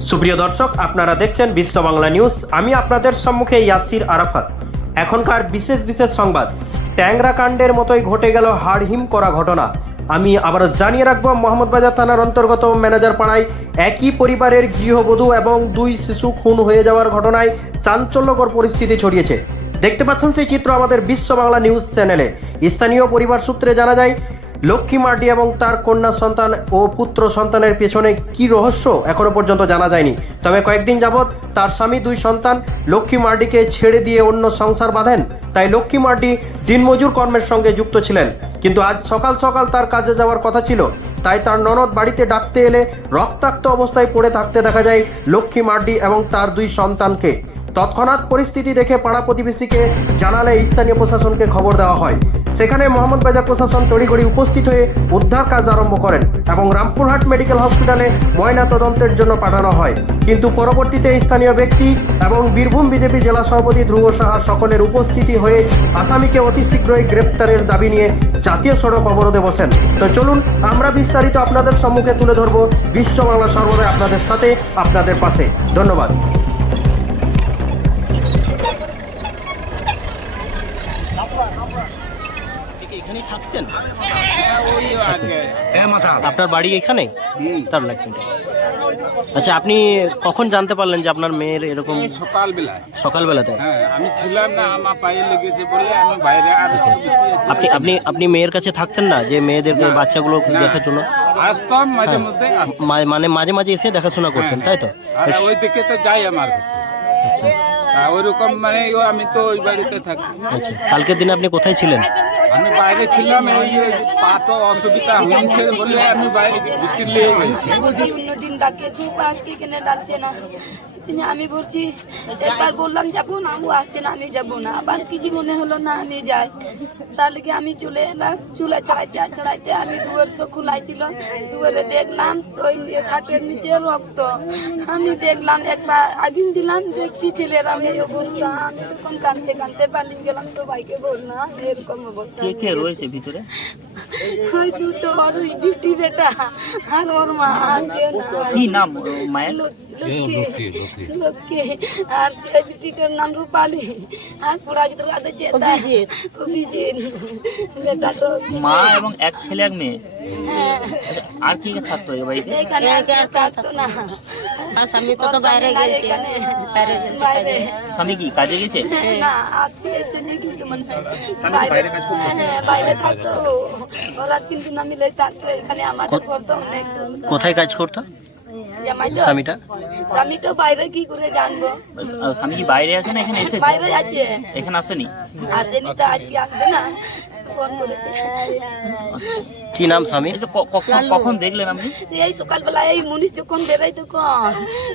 সুপ্রিয় দর্শক, আপনারা দেখছেন বিশ্ব বাংলা নিউজ। আমি আপনাদের সম্মুখে ইয়াসির আরাফাত। এখনকার বিশেষ বিশেষ সংবাদ। ট্যাংরা কাণ্ডের মতোই ঘটে গেল হাড়হিম করা ঘটনা। আমি আবার জানিয়ে রাখব, মোহাম্মদবাজার থানার অন্তর্গত ম্যানেজার পাড়ায় একই পরিবারের গৃহবধূ এবং দুই শিশু খুন হয়ে যাওয়ার ঘটনায় চাঞ্চল্যকর পরিস্থিতি ছড়িয়েছে। দেখতে পাচ্ছেন সেই চিত্র আমাদের বিশ্ব বাংলা নিউজ চ্যানেলে। স্থানীয় পরিবার সূত্রে জানা যায় লক্ষ্মী মার্ডি এবং তার কন্যা সন্তান ও পুত্র সন্তানের পেছনে কি রহস্য এখনও পর্যন্ত জানা যায়নি। তবে কয়েকদিন যাবৎ তার স্বামী দুই সন্তান লক্ষ্মী মার্ডিকে ছেড়ে দিয়ে অন্য সংসার বাঁধেন। তাই লক্ষ্মী মার্ডি দিনমজুর কর্মের সঙ্গে যুক্ত ছিলেন। কিন্তু আজ সকাল সকাল তার কাজে যাওয়ার কথা ছিল। তাই তার ননদ বাড়িতে ডাকতে এলে রক্তাক্ত অবস্থায় পড়ে থাকতে দেখা যায় লক্ষ্মী মার্ডি এবং তার দুই সন্তানকে। তৎক্ষণাৎ পরিস্থিতি দেখে পাড়া প্রতিবেশীকে জানালে স্থানীয় প্রশাসনকে খবর দেওয়া হয়। সেখানে মোহাম্মদ বাজার প্রশাসন তড়িঘড়ি উপস্থিত হয়ে উদ্ধার কাজ আরম্ভ করেন এবং রামপুরহাট মেডিকেল হসপিটালে ময়না তদন্তের জন্য পাঠানো হয়। কিন্তু পরবর্তীতে স্থানীয় ব্যক্তি এবং বীরভূম বিজেপি জেলা সভাপতি ধ্রুব সাহা সকলের উপস্থিতি হয়ে আসামিকে অতি শীঘ্রই গ্রেপ্তারের দাবি নিয়ে জাতীয় সড়ক অবরোধে বসেন। তো চলুন, আমরা বিস্তারিত আপনাদের সম্মুখে তুলে ধরব। বিশ্ব বাংলা সর্বদাই আপনাদের সাথে, আপনাদের পাশে। ধন্যবাদ। থাকতেন? আপনার বাড়ি এখানে? তার লাগছেন আচ্ছা আপনি কখন জানতে পারলেন যে আপনার মেয়ের এরকম সকালবেলায়। সকালবেলাতে? হ্যাঁ আমি ছিলাম না আমার পায়ে লেগেছে বলে আমি বাইরে আর আপনি আপনি আপনি মেয়ের কাছে থাকতেন না যে মেয়েদেরকে না, বাচ্চাগুলো দেখার জন্য? আসতাম মাঝে মধ্যে মানে মাঝে মাঝে এসে দেখাশোনা করতেন তাই তো? ওই দিকে তো যাই আমার আচ্ছা। ওইরকম মানে আমি তো ওই বাড়িতে থাকি। আচ্ছা। কালকের দিনে আপনি কোথায় ছিলেন? আমি বাইরে ছিলাম ওই পা তো অসুবিধা হয়েছে বলে আমি বাইরে চলে গেছি। অন্য দিন ডাকে খুব আজকে কেনে ডাকছে না। তিনি আমি বলছি একবার বললাম যাব না ও আসছে না আমি যাব না। আবার কি জীবনে হলো না আমি যাই। তার লিগে আমি চলে এলাম? চুলা চড়াইতে চড়াইতে আমি দুয়ার তো খোলাই ছিল। দুয়ারে দেখলাম ওই খাটের নিচে রক্ত। আমি দেখলাম একবার আগুন দিলাম দেখছি ছেলেরা এই অবস্থা। আমি তখন কানতে কানতে পালিয়ে গেলাম সবাইকে বললাম এরকম অবস্থা। কে কে রয়েছে ভিতরে? ওই দুটো ওর ওই বিটি বেটা আর ওর মা আর কি নাম মায়ের? লক্ষ্মী লক্ষ্মী আর যে বিটিটার নাম রূপালী আর পুরা গিয়ে আদে চেতা অভিজিৎ। বেটা তো মা এবং এক ছেলে এক মেয়ে। হ্যাঁ। আর কি থাকতো এই বাড়িতে? এখানে থাকতো না। স্বামী তো তো বাইরে গেছে। বাইরে স্বামী কি কাজে গেছে? না এসেছে কিন্তু মানে বাইরে হ্যাঁ হ্যাঁ বাইরে থাকতো। ওরা কিন্তু না মিলে থাকতো। এখানে আমাদের করতো কোথায় কাজ করতো? স্বামীটা? স্বামী তো বাইরে কি করে জানব? স্বামী কি বাইরে আছে না এখানে এসেছে? বাইরে আছে। এখানে আসেনি? আসেনি তো আজকে আসবে না। ফোন করেছে। কি নাম স্বামী? ক- কখন কখন দেখলেন আপনি? এই সকালবেলা এই মুনিশ যখন বেরোই তখন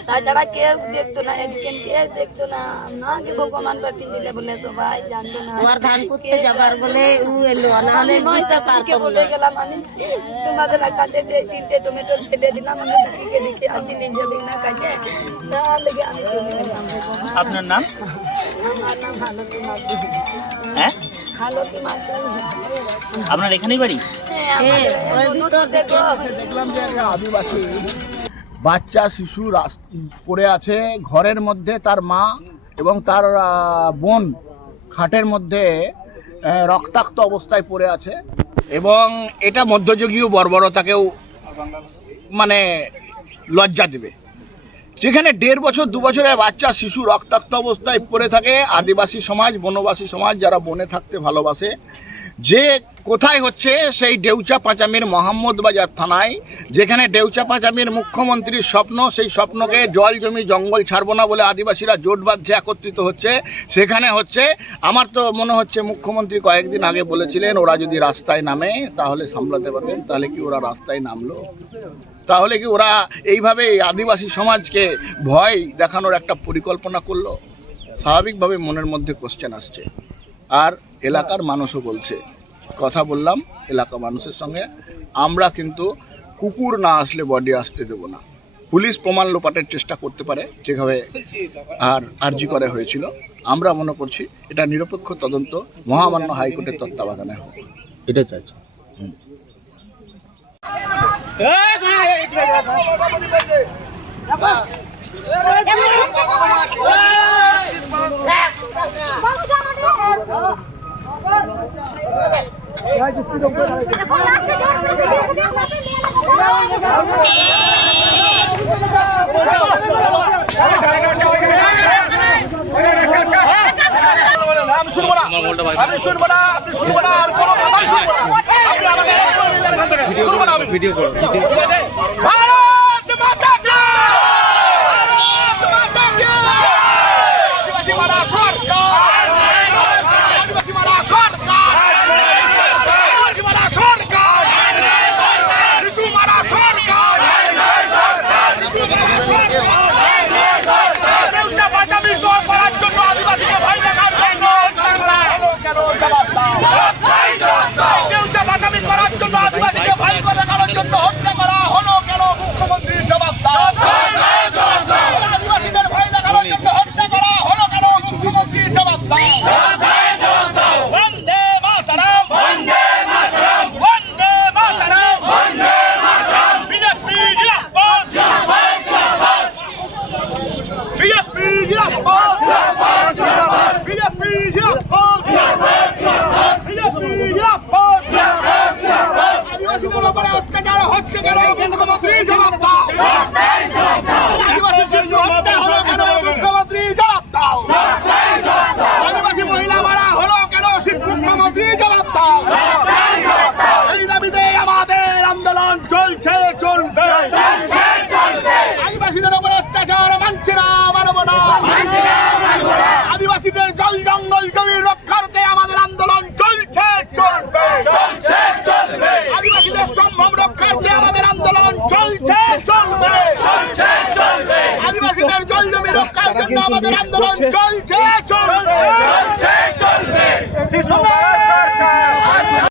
তাছাড়া কেউ দেখতো না এদিকে কেউ দেখতো না। না যে ভগবান পাঠিয়ে দিলে বলে সবাই জানতো না। ওর ধান পুঁততে যাবার বলে উ এলো না হলে বুঝতে মহিষাসুরকে বলে গেলাম আমি তোমাদের কাছে যে তিনটে টমেটো ফেলে দিলাম আমি দিদিকে দেখে আসি নিয়ে যাবে না কাছে। তার লেগে আমি চলে গেলাম? আপনার নাম? আমার নাম হালতি মাধ্যম হ্যাঁ? আপনার এখানেই বাড়ি? হ্যাঁ আমাদের ওই অনুরোধ ভিতর দেখো দেখলাম যে একটা আদিবাসী। বাচ্চা শিশু পড়ে আছে ঘরের মধ্যে তার মা এবং তার বোন খাটের মধ্যে রক্তাক্ত অবস্থায় পড়ে আছে এবং এটা মধ্যযুগীয় বর্বরতাকেও মানে লজ্জা দেবে। যেখানে দেড় বছর, দু বছরের বাচ্চা, শিশু রক্তাক্ত অবস্থায় পড়ে থাকে। আদিবাসী সমাজ, বনবাসী সমাজ যারা বনে থাকতে ভালোবাসে যে কোথায় হচ্ছে সেই ডেউচা পাঁচামির মোহাম্মদ বাজার থানায়, যেখানে ডেউচা পাঁচামির মুখ্যমন্ত্রীর স্বপ্ন, সেই স্বপ্নকে জল জমি জঙ্গল ছাড়বো না বলে আদিবাসীরা জোট বাঁধছে, একত্রিত হচ্ছে। সেখানে হচ্ছে, আমার তো মনে হচ্ছে মুখ্যমন্ত্রী কয়েকদিন আগে বলেছিলেন, ওরা যদি রাস্তায় নামে, তাহলে সামলাতে পারবেন, তাহলে কি ওরা রাস্তায় নামলো? তাহলে কি ওরা এইভাবে এই আদিবাসী সমাজকে ভয় দেখানোর একটা পরিকল্পনা করল? স্বাভাবিকভাবে মনের মধ্যে কোশ্চেন আসছে। আর এলাকার মানুষও বলছে কথা বললাম এলাকা মানুষের সঙ্গে আমরা কিন্তু কুকুর না আসলে বডি আসতে দেব না পুলিশ প্রমাণ লোপাটের চেষ্টা করতে পারে যেভাবে আর আর্জি করে হয়েছিল আমরা মনে করছি এটা নিরপেক্ষ তদন্ত মহামান্য হাইকোর্টের তত্ত্বাবধানে হোক এটা চাইছি হুম আমি শুনব না আমি শুনব না আপনি শুনব না আর কোনো কথাই শুনব না আপনি আমাকে শুনব না আমি ভিডিও করো ভিডিও ঠিক আছে ভালো আদিবাসীদের সম্ভ্রম রক্ষার্থে আমাদের আন্দোলন চলছে চলবে। আদিবাসীদের জল জমি রক্ষার জন্য আমাদের আন্দোলন চলছে